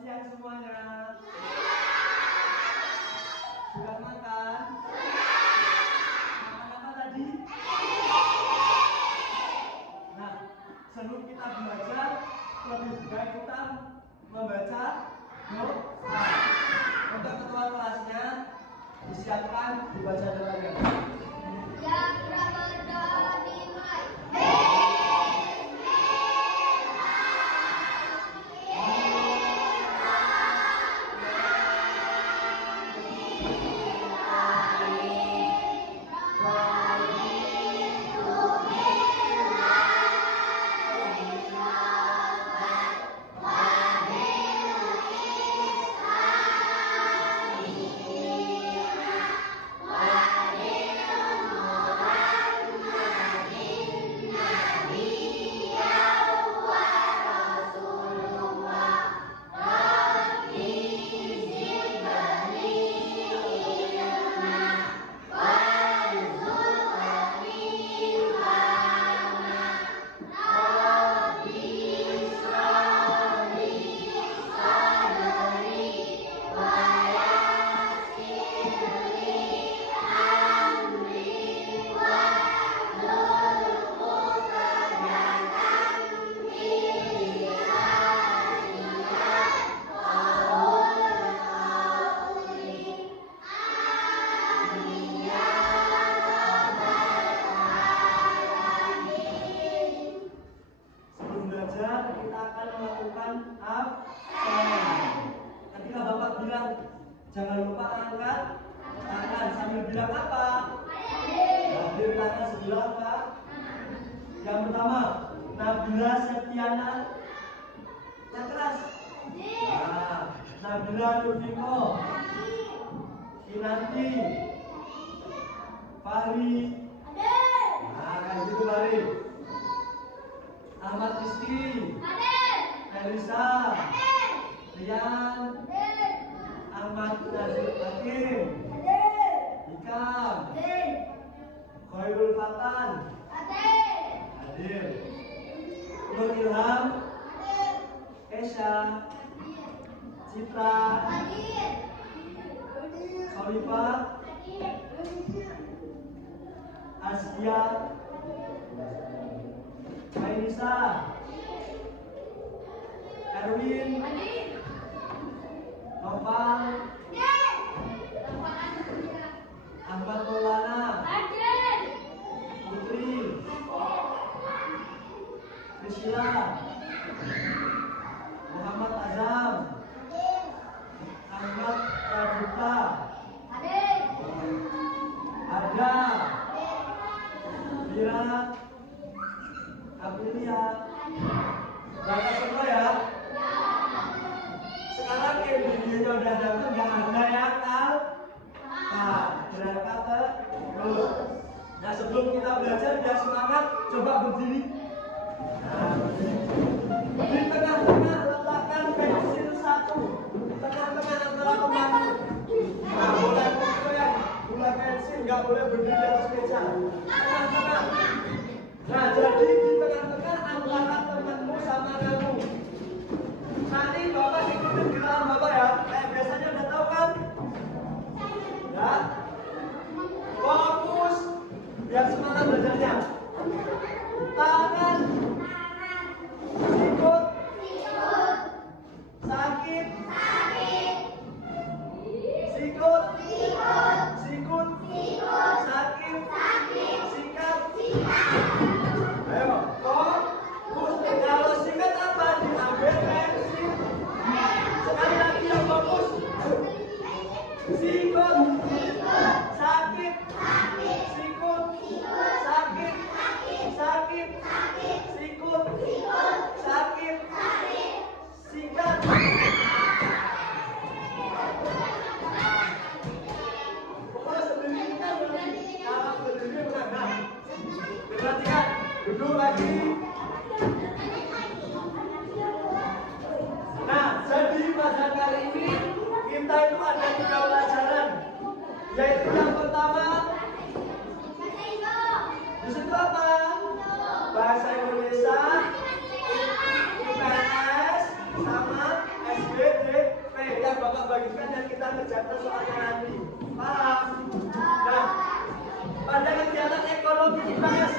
siang semuanya. Sudah makan? Makan apa tadi? Nah, sebelum kita belajar, lebih baik kita membaca doa. Untuk ketua kelasnya disiapkan dibaca doanya. Yang berdoa dimulai. Kita akan melakukan absen. Ketika Bapak bilang jangan lupa angkat tangan sambil bilang apa? Hadir tangan sebelah apa? Yang pertama, Nabila Septiana. Yang keras. Nah, Nabila Nurfiko. Kinanti. Fahri. Nah, kayak gitu Fahri. Ahmad Rizky, Elisa, Rian, Ahmad Nazir Hakim, Ikam, Khairul Fatan, hadir. Nur Ilham, Kesha, Citra, Khalifah, Asdia, Ainisa, Erwin, Noval, Ahmad Maulana, Putri, Priscila, Muhammad Azam, Ahmad Prajuta, Arda, Bira, Aprilia, berangkat semua ya. Sekarang yang videonya udah dapat, nggak ada yang tahu. Nah, berangkat terus. Nah, sebelum kita belajar biar semangat, coba berdiri. Nah, di tengah-tengah letakkan pensil satu. Tengah-tengah antara pemangku. Nah, boleh yang gula pensil, nggak boleh berdiri di atas meja. Tengah-tengah. Nah, jadi di tengah-tengah antara temanmu sama kamu. Nanti Bapak ikutin gerakan Bapak ya. Kayak biasanya udah tahu kan? Ya. Fokus. Biar semangat belajarnya. Tangan. Sikut. Sakit. Sikut. Sikut. Sakit. Sikat. Ayo, fokus. Kalau sikat apa? Diambil pensil. Sekali lagi yang fokus. Sikut. Sakit. Sikut. Sakit. Sakit. Sikut. Sakit. Sikat. Pokoknya sendiri kan kalau sendiri bukan. Nah, perhatikan. Duduk lagi. Nah, jadi pada kali ini kita itu ada 3 pelajaran, yaitu yang pertama di situ apa? Bahasa Indonesia, IPS, sama SBD. Bapak bagikan dan kita kerjakan soalnya nanti. Paham? Nah, pada kegiatan ekonomi dibahas.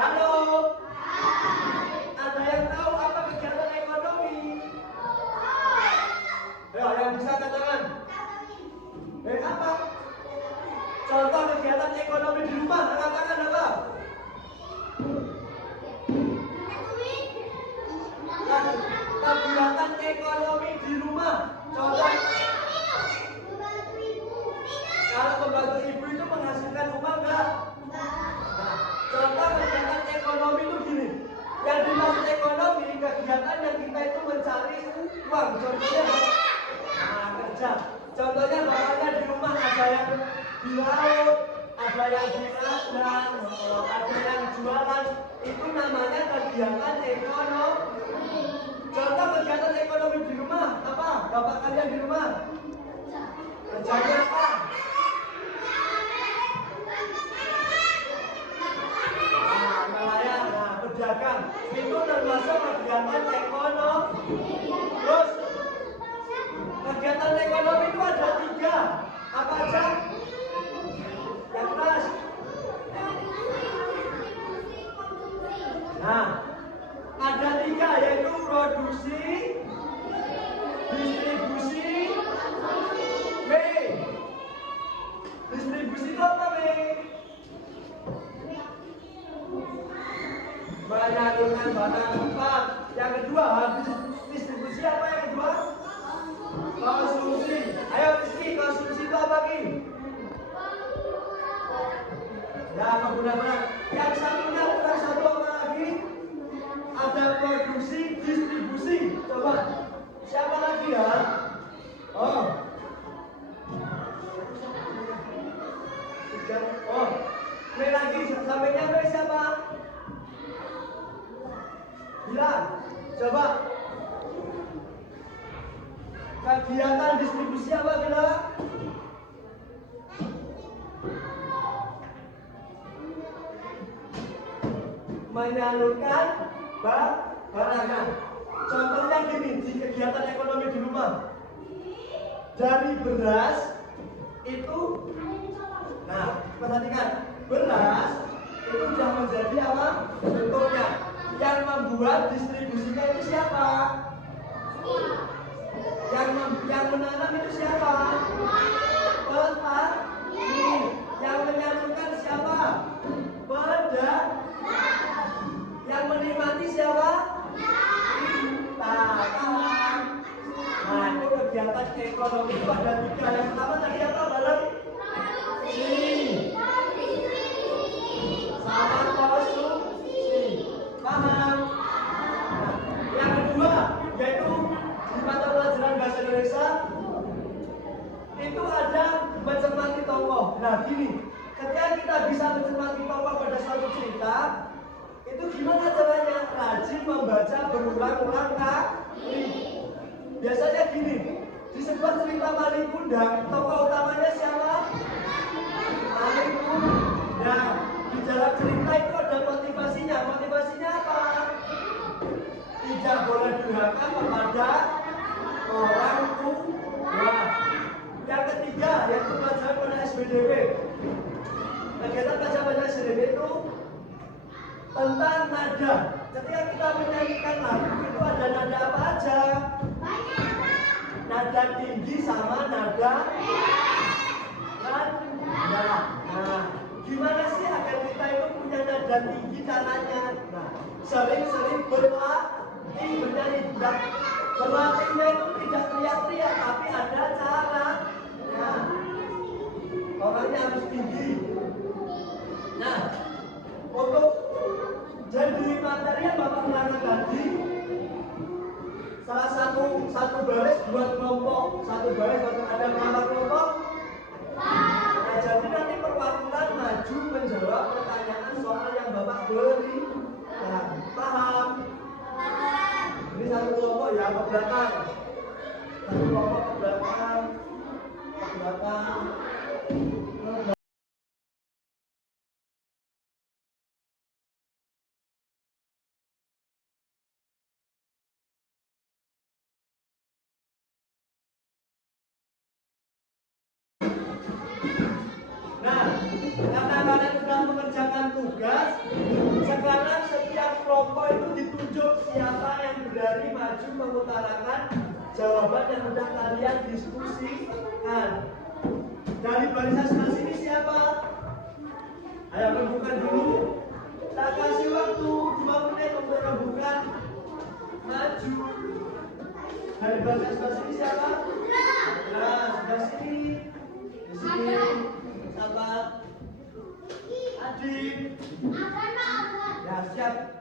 Halo? Ada yang tahu apa kegiatan ekonomi? Ayo, yang bisa katakan. Apa? Contoh kegiatan ekonomi di rumah, katakan apa? Kegiatan ekonomi di rumah. Contoh. Kalau membantu ibu itu menghasilkan uang enggak? Nah, contoh kegiatan ekonomi itu gini. Yang dimaksud ekonomi, kegiatan yang kita itu mencari uang. Contohnya, nah, kerja. Contohnya bapaknya di rumah ada yang di laut, ada yang di ladang, ada yang jualan. Itu namanya kegiatan ekonomi. Contoh kegiatan ekonomi di rumah apa? Bapak kalian di rumah kerjanya apa? Nelayan, pedagang. Itu termasuk kegiatan ekonomi. Terus kegiatan ekonomi itu ada 3. Apa aja? Yang keras. Nah, ada 3 yaitu produksi, distribusi, B. Distribusi itu apa, B? Menyalurkan barang cepat. Yang kedua, habis distribusi apa yang kedua? Konsumsi. Ayo Rizky, konsumsi itu apa, Ki? Ya, kegunaan. Yang satunya kurang satu apa lagi? Ada produksi, distribusi. Coba, siapa lagi ya? Oh, ini lagi sampainya B siapa? Bilang, coba. Kegiatan distribusi apa Bila? Menyalurkan barang. Contohnya gini, di kegiatan ekonomi di rumah. Dari beras itu, nah perhatikan, beras itu sudah menjadi apa? Bentuknya. Yang membuat distribusinya itu siapa? Yang menanam itu siapa? Petani. Yang menyalurkan siapa? Pedagang. Yang menikmati siapa? Kita. Nah, itu kegiatan ekonomi itu ada 3. Yang pertama tadi apa bareng? Sama konsumsi. Paham? Nah, yang kedua yaitu di mata pelajaran bahasa Indonesia itu ada mencermati tokoh. Nah gini, ketika kita bisa mencermati tokoh pada suatu cerita, itu gimana caranya? Rajin membaca berulang-ulang kali. Biasanya gini, di sebuah cerita Maling Kundang, tokoh utamanya siapa? Maling Kundang. Nah, di dalam cerita itu ada motivasinya. Motivasinya apa? Tidak boleh durhaka kepada orang tua. Yang ketiga yaitu pelajaran pada SBDW. Kegiatan pelajaran pada SBDW itu tentang nada. Ketika kita menyanyikan lagu itu ada nada apa aja? Nada tinggi sama nada rendah. Nah, gimana sih agar kita itu punya nada tinggi caranya? Nah, sering-sering berlatih menyanyi. Berlatihnya itu tidak teriak-teriak, tapi ada cara. Nah, orangnya harus tinggi. Nah, untuk jadi materi yang Bapak terangkan tadi, salah satu baris buat kelompok, satu baris ada berapa kelompok? Nah, jadi nanti perwakilan maju menjawab pertanyaan soal yang Bapak beri. Nah, paham? Ini satu kelompok ya ke belakang. Satu kelompok ke belakang. Ke belakang. Karena kalian sudah mengerjakan tugas, sekarang setiap kelompok itu ditunjuk siapa yang berani maju mengutarakan jawaban yang sudah kalian diskusikan. Dari barisan sebelah sini siapa? Ayo rembukan dulu. Tak kasih waktu 2 menit untuk rembukan. Maju. Dari barisan sebelah sini siapa? Nah, sebelah sini. Di sini. Siapa? Adik. Ya, siap.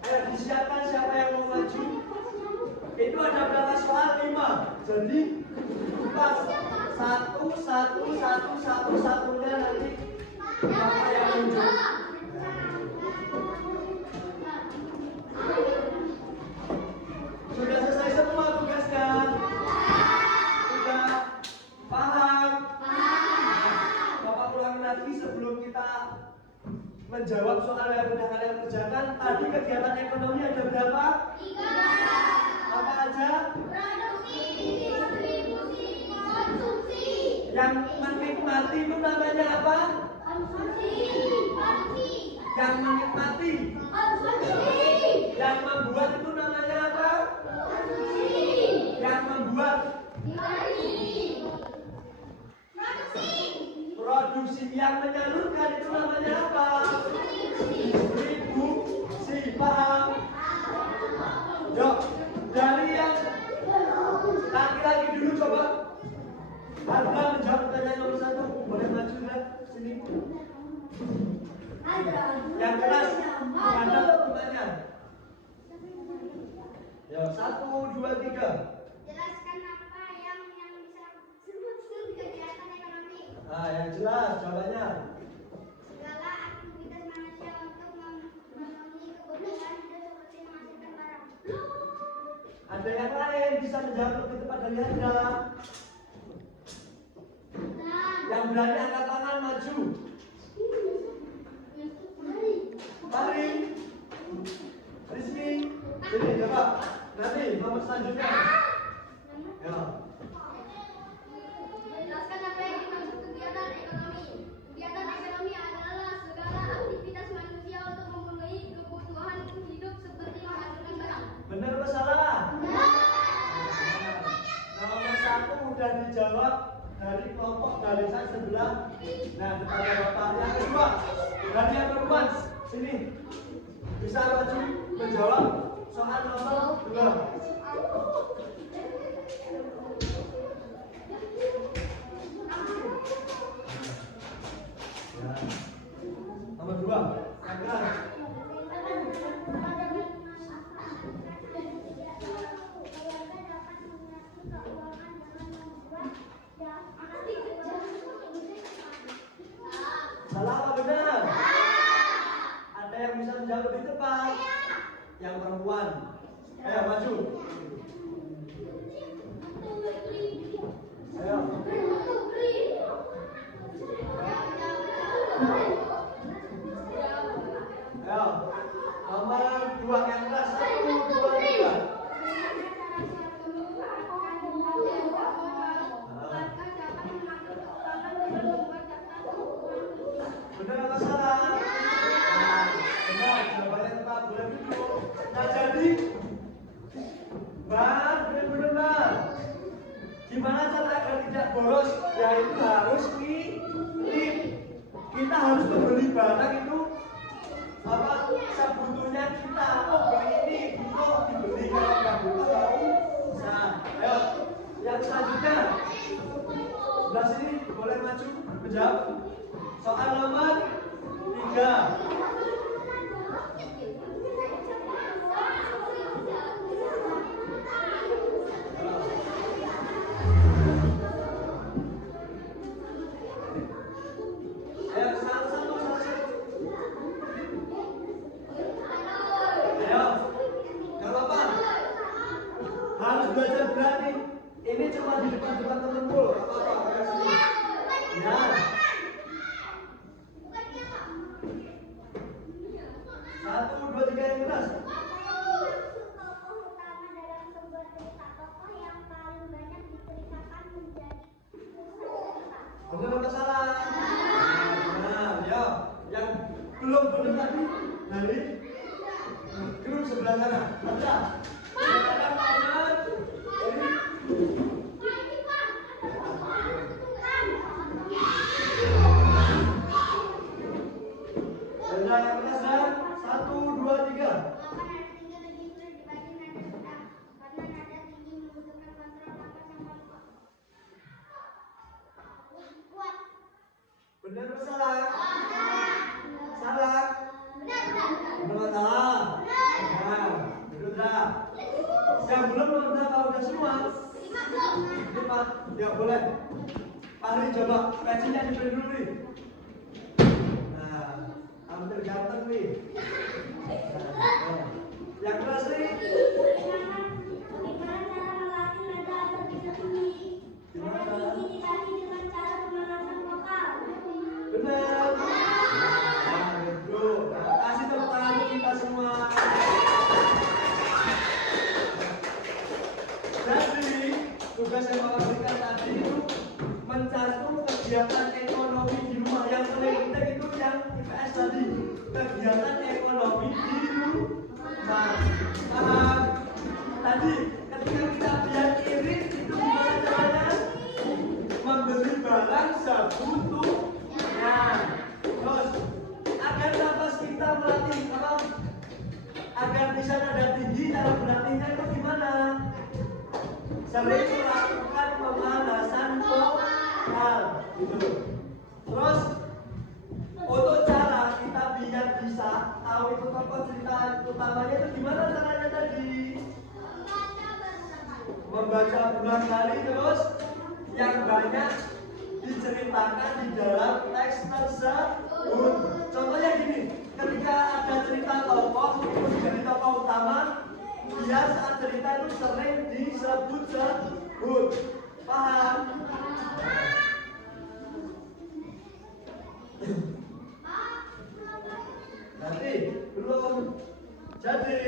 Ayo disiapkan siapa yang mau maju. Itu ada berapa soal? 5. Jadi pas satunya nanti siapa yang tunjuk. Sudah selesai semua tugasnya? Sudah paham? Bapak ulangi lagi sebelum kita menjawab soal yang sudah kalian kerjakan. Tadi kegiatan ekonomi ada berapa? 3. Apa aja? Produksi, distribusi, konsumsi. Yang menikmati itu namanya apa? Konsumsi. Produksi. Yang menikmati. Konsumsi. Yang membuat itu namanya apa? Konsumsi. Yang membuat. Produksi. Produksi. Yang menyalurkan itu namanya apa? Distribusi. Paham? Yuk, dari yang laki-laki dulu coba. Anda menjawab pertanyaan nomor 1. Boleh maju kan? Sini. Yang keras ada temannya. Ya, 1, 2, 3. Jelaskan apa yang bisa disebut kegiatan ekonomi. Nah, yang jelas jawabannya. Segala aktivitas manusia untuk memenuhi kebutuhan hidup seperti menghasilkan barang. Ada yang lain bisa menjawab lebih tepat dari Anda. Yang berani angkat tangan maju. Mari. Rizky. Sini coba. Nanti nomor selanjutnya. Ya. Jelaskan apa yang dimaksud kegiatan ekonomi. Kegiatan ekonomi adalah segala aktivitas manusia untuk memenuhi kebutuhan hidup seperti menghasilkan barang. Benar apa salah? Nomor 1 udah dijawab dari kelompok barisan sebelah. Nah, depannya Bapak. Yang kedua, dari yang perempuan. Sini. Bisa maju menjawab soal nomor 2. Ya. Nomor 2. Angkat. Salah apa benar? Ada yang bisa menjawab lebih tepat? Yang perempuan. Ayo maju. Ayo. Ayo. Nomor 2 yang keras. 1, 2, 3. Benar apa salah? Benar, jawabannya tepat. Boleh duduk. Nah, jadi benar. Gimana cara agar tidak boros? Yaitu harus ngirit. Kita harus membeli barang itu apa sebutuhnya kita. Oh, beli ini butuh dibeli, kalau nggak butuh mau. Nah, ayo yang selanjutnya. Sebelah sini boleh maju menjawab soal nomor 3. Ayo satu-satu. Ayo, nggak apa-apa. Harus belajar berani. Ini cuma di depan temen-temen. Apa-apa, kasih. Ya. 1, 2, 3 yang keras. Benar apa salah? baca. Silakan Pak Ahmad. Benda yang keras dan 1, 2, 3. Benar atau salah? Salah. Benar salah. Nah, betul dah. Yang belum kalau udah semua. 5. Ya boleh. Pak Hari coba kacinya diberi dulu nih. Nah, hampir ganteng nih. Nah, yang keras nih. Bagaimana cara melatih nada agar bisa tinggi? Nada tinggi dilatih dengan cara pemanasan vokal. Benar. Nah, betul. Nah, kasih tepuk tangan untuk kita semua. Jadi, tugas yang Bapak berikan tadi itu mencakup kegiatan ekonomi di rumah. Yang paling penting itu yang IPS tadi, kegiatan ekonomi di rumah. Paham? Tadi ketika kita biar irit itu gimana caranya? Membeli barang sebutuhnya. Terus agar nafas kita melatih apa? Agar bisa nada tinggi, cara berlatihnya itu gimana? Sering melakukan pemanasan vokal, gitu. Terus untuk cara kita biar bisa tahu itu tokoh cerita utamanya itu gimana caranya tadi? Membaca berulang kali terus yang banyak diceritakan di dalam teks tersebut. Contohnya gini, ketika ada cerita tokoh itu menjadi tokoh utama, dia saat cerita itu sering disebut-sebut. Paham? Nanti belum. Jadi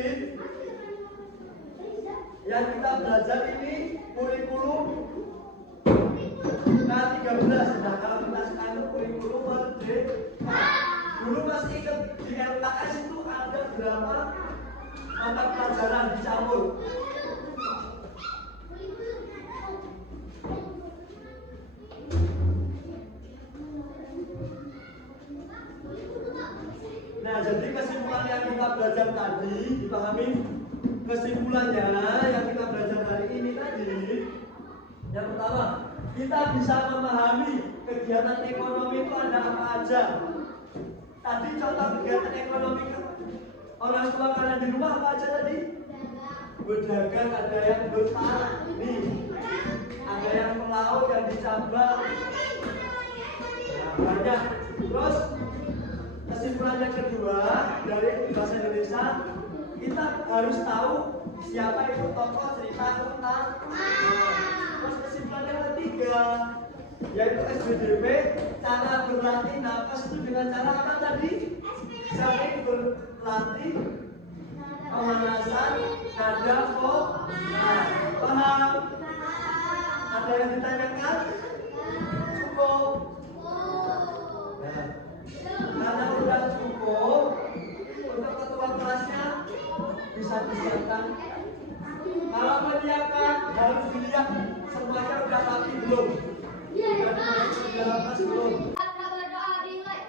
yang kita belajar ini kurikulum K13. Nah, kalau kita sekarang itu kurikulum merdeka. Dulu masih ingat di LKS itu ada berapa mata pelajaran dicampur? Nah, jadi kesimpulan yang kita belajar tadi, dipahami kesimpulannya yang kita belajar hari ini tadi. Yang pertama, kita bisa memahami kegiatan ekonomi itu ada apa aja. Tadi contoh kegiatan ekonomi orang tua kalian di rumah apa aja tadi? Berdagang, ada yang bertani, ada yang melaut, yang dicambang. Nah, banyak. Terus kesimpulan yang kedua dari bahasa Indonesia, kita harus tahu siapa itu tokoh cerita utama. Terus kesimpulan yang ketiga, yaitu SBDP, cara berlatih nafas itu dengan cara apa tadi? Sering berlatih pemanasan nada vokal. Paham? Ada yang ditanyakan? Cukup. Nah, karena udah cukup, untuk ketua kelasnya bisa disiapkan. Kalau menyiapkan harus dilihat semuanya udah rapi belum? Sudah dimasukin ke dalam kelas belum? Berdoa dimulai.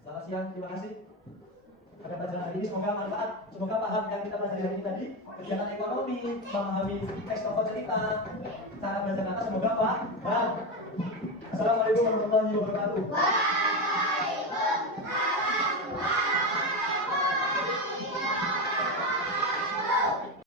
Selamat siang, terima kasih pada pelajaran hari ini. Semoga manfaat, semoga paham yang kita pelajari hari ini tadi, kegiatan ekonomi, memahami teks tokoh cerita, cara belajar kata, semoga paham. Assalamualaikum warahmatullahi wabarakatuh.